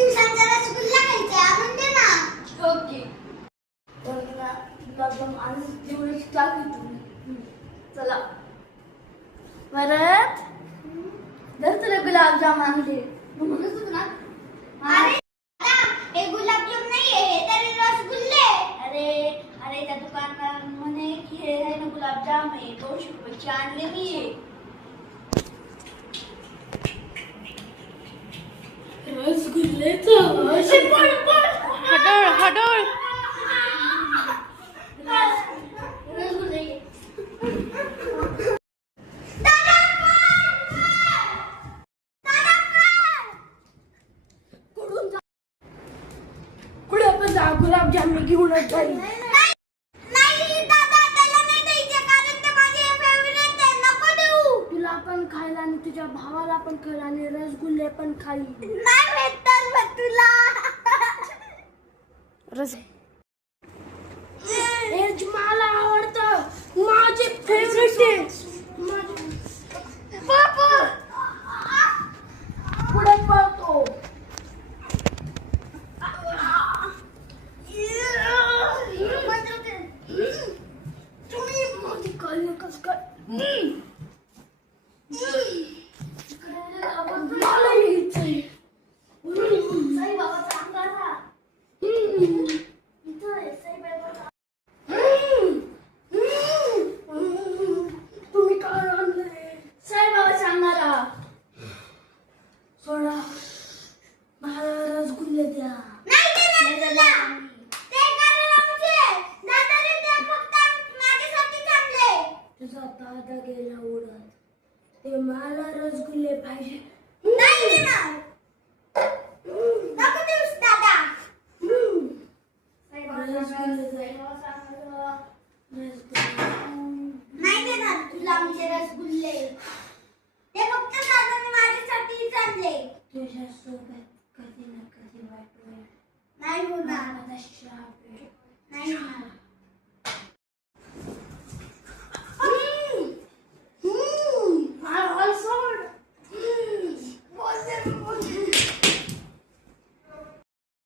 दिवसांचा रसगुल्ला खायचा आणून दे ना. ओके. तर गुलाबजाम आणि जेवढी टाकी तुम्ही. चला. परत जर तुला गुलाबजाम आणले तू म्हणत होत ना. अरे हे गुलाबजाम नाहीये, हे तर रसगुल्ले. अरे अरे त्या दुकानदार म्हणे की हे आहे ना गुलाबजाम आहे 200 रुपयाची आणले मी. रसगुल्लेचं हडळ हडळ रसगुल्ले. कुठे आपण जा गुलाबजाम मी घेऊनच जाईल. नाही दादा, त्याला नाही द्यायचे कारण ते माझे फेवरेट आहे. नको देऊ. तुला पण खायला आणि तुझ्या भावाला पण खायला आणि रसगुल्ले पण खाईल. नाही भेटत मग तुला. रस हेच मला आवडतं. माझे फेवरेट आहे. बाबा पुढे पळतो. तुम्ही माझी कळलं कसं काय. मला यायचंय. साईबाबाचा अंगारा. इथं आहे साईबाबाचा. तुम्ही काय आणलंय. साईबाबाचा अंगारा. सोडा मला रसगुल्ले द्या. नाही देणार तुला. ते कारण आमचे दादाने ते फक्त माझ्यासाठी आणले. तुझा दादा गेला उडत. ते मला रसगुल्ले पाहिजे. नाही देणार. नको देऊस दादा. रसगुल्ले द्या. साईबाबाचा रसगुल्ले. नाही देणार तुला आमचे रसगुल्ले. ते फक्त दादाने माझ्यासाठी आणले. तुझ्यासोबत कधी ना कधी वाईट वेळ नाही होणार. मला शाप नाही होणार.